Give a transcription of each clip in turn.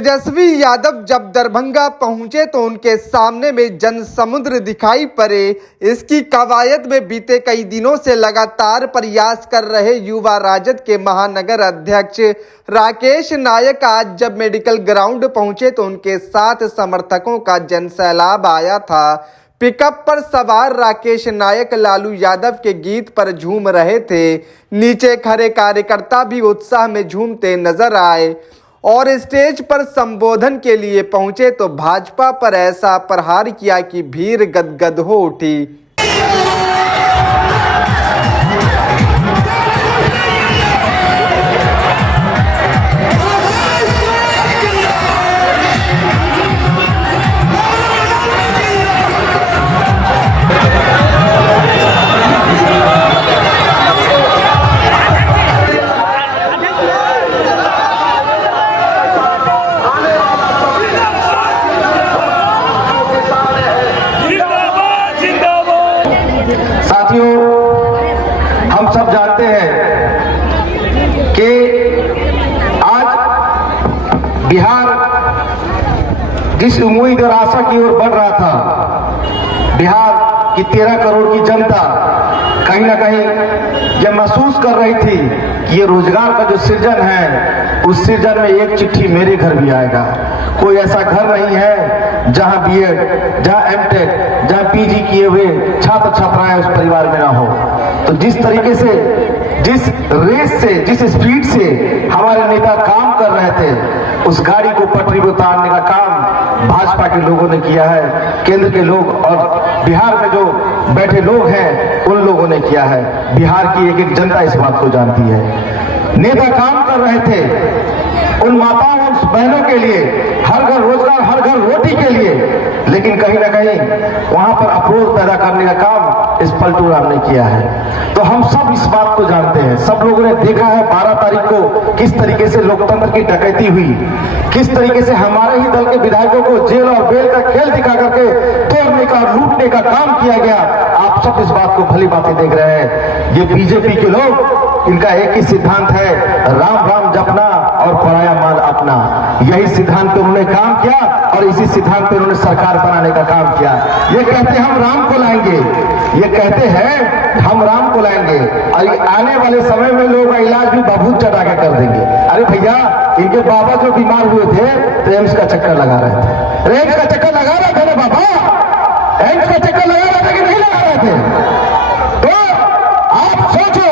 तेजस्वी यादव जब दरभंगा पहुंचे तो उनके सामने में जनसमुद्र दिखाई पड़े। इसकी कवायद में बीते कई दिनों से लगातार प्रयास कर रहे युवा राजद के महानगर अध्यक्ष राकेश नायक आज जब मेडिकल ग्राउंड पहुंचे तो उनके साथ समर्थकों का जनसैलाब आया था। पिकअप पर सवार राकेश नायक लालू यादव के गीत पर झूम रहे थे। नीचे खड़े कार्यकर्ता भी उत्साह में झूमते नजर आए और स्टेज पर संबोधन के लिए पहुंचे तो भाजपा पर ऐसा प्रहार किया कि भीड़ गदगद हो उठी। साथियों, हम सब जानते हैं कि आज बिहार जिस उम्मीद और आशा की ओर बढ़ रहा था, बिहार की 13 करोड़ की जनता कहीं ना कहीं यह महसूस कर रही थी कि ये रोजगार का जो सृजन है, उस सृजन में एक चिट्ठी मेरे घर भी आएगा। कोई ऐसा घर नहीं है जहां बीएड, जहां एमटेक, जहां पीजी किए हुए छात्र छात्राएं उस परिवार में ना हो। तो जिस तरीके से, जिस रेस से, जिस स्पीड से हमारे नेता काम कर रहे थे, उस गाड़ी को पटरी पर उतारने का काम भाजपा के लोगों ने किया है। केंद्र के लोग और बिहार में जो बैठे लोग हैं, उन लोगों ने किया है। बिहार की एक एक जनता इस बात को जानती है। नेता काम कर रहे थे उन माताओं, उस बहनों के लिए, हर घर रोजगार, हर घर रोटी के लिए, लेकिन कहीं ना कहीं वहां पर अवरोध पैदा करने का काम इस पलटू राम ने किया है। तो हम सब इस बात को जानते हैं, सब लोगों ने देखा है 12 तारीख को किस तरीके से लोकतंत्र की डकैती हुई, किस तरीके से हमारे ही दल के विधायकों को जेल और बेल का खेल दिखा करके तोड़ने का, लूटने का काम किया गया। आप सब इस बात को भली बातें देख रहे हैं। ये बीजेपी के लोग, इनका एक ही सिद्धांत है, राम राम जपना और पराया माल अपना। यही सिद्धांत पे उन्होंने काम किया और इसी सिद्धांत पे उन्होंने सरकार बनाने का काम किया। ये कहते हैं हम राम को लाएंगे, ये कहते हैं हम राम को लाएंगे, और आने वाले समय में लोगों का इलाज भी बबूत चढ़ा के कर देंगे। अरे भैया, इनके बाबा जो बीमार हुए थे तो एम्स का चक्कर लगा रहे थे। एम्स का चक्कर लगा रहे थे ना बाबा, एम्स का चक्कर लगा रहे थे कि नहीं लगा रहे थे? तो आप सोचो,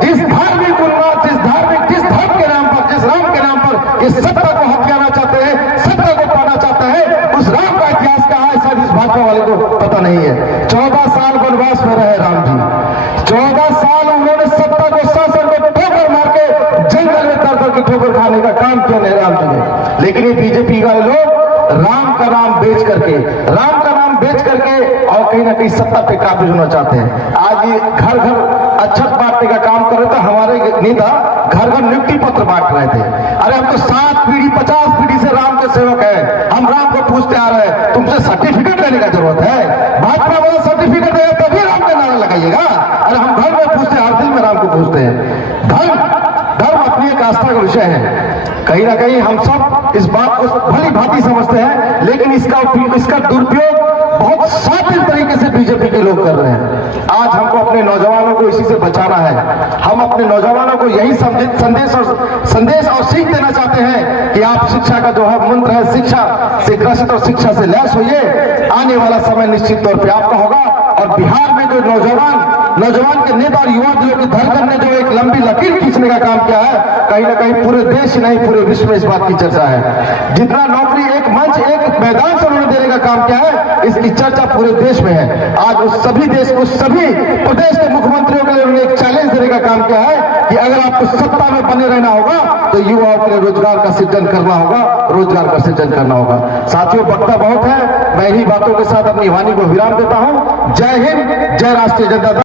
जिस धार्मिक उन्माद, जिस धर्म के नाम पर, जिस राम के नाम पर इस सत्ता को हथियाना चाहते हैं, सत्ता को पाना चाहता है, उस राम का इतिहास क्या है शायद इस भाजपा वाले को पता नहीं है। 14 साल वनवास में रहे राम जी, 14 साल उन्होंने सत्ता को, शासन को ठोकर मार के जंगल में तर के ठोकर खाने का काम किया नहीं राम जी ने। लेकिन ये बीजेपी वाले लोग राम का नाम बेच करके, राम का नाम बेच करके और कहीं ना कहीं सत्ता पे काबिज होना चाहते हैं। आज ये घर घर अक्षत बांटने का काम कर रहे थे, हमारे नेता घर घर नियुक्ति पत्र बांट रहे थे। अरे हम तो 7 पीढ़ी 50 पीढ़ी से राम के सेवक हैं, हम राम को पूछते आ रहे हैं, तुमसे सर्टिफिकेट लेने का जरूरत है? भाजपा वाला सर्टिफिकेट देगा तभी राम का नारा लगाइएगा। अरे हम घर में पूछते, हर दिल में राम को पूछते हैं। धर्म अपनी एक आस्था का विषय है। कहीं ना कहीं हम सब इस बात को भली भांति समझते हैं, लेकिन इसका दुरुपयोग बहुत शातिर तरीके से बीजेपी के लोग कर रहे हैं। आज हमको अपने नौजवानों को इसी से बचाना है। हम अपने नौजवानों को यही संदेश और सीख देना चाहते हैं कि आप शिक्षा का जो है मंत्र है, शिक्षा से ग्रसित और शिक्षा से लैस होइए। आने वाला समय निश्चित तौर पर आपका होगा। और बिहार में जो नौजवान के नेता और युवा दिलों की धड़कन ने जो एक लंबी लकीर खींचने का काम किया है, कहीं ना कहीं पूरे देश नहीं, पूरे विश्व में इस बात की चर्चा है। जितना नौकरी एक मंच, एक मैदान से उन्होंने देने का काम किया है, इसकी चर्चा पूरे देश में है। आज उस सभी देश को, सभी प्रदेश के मुख्यमंत्रियों के लिए उन्होंने एक चैलेंज देने का काम किया है कि अगर आपको सत्ता में बने रहना होगा तो युवाओं के लिए रोजगार का सृजन करना होगा, रोजगार का सृजन करना होगा। साथियों, वक्ता बहुत है, मैं इन्हीं बातों के साथ अपनी वाणी को विराम देता हूं। जय हिंद, जय राष्ट्रीय जनता दल।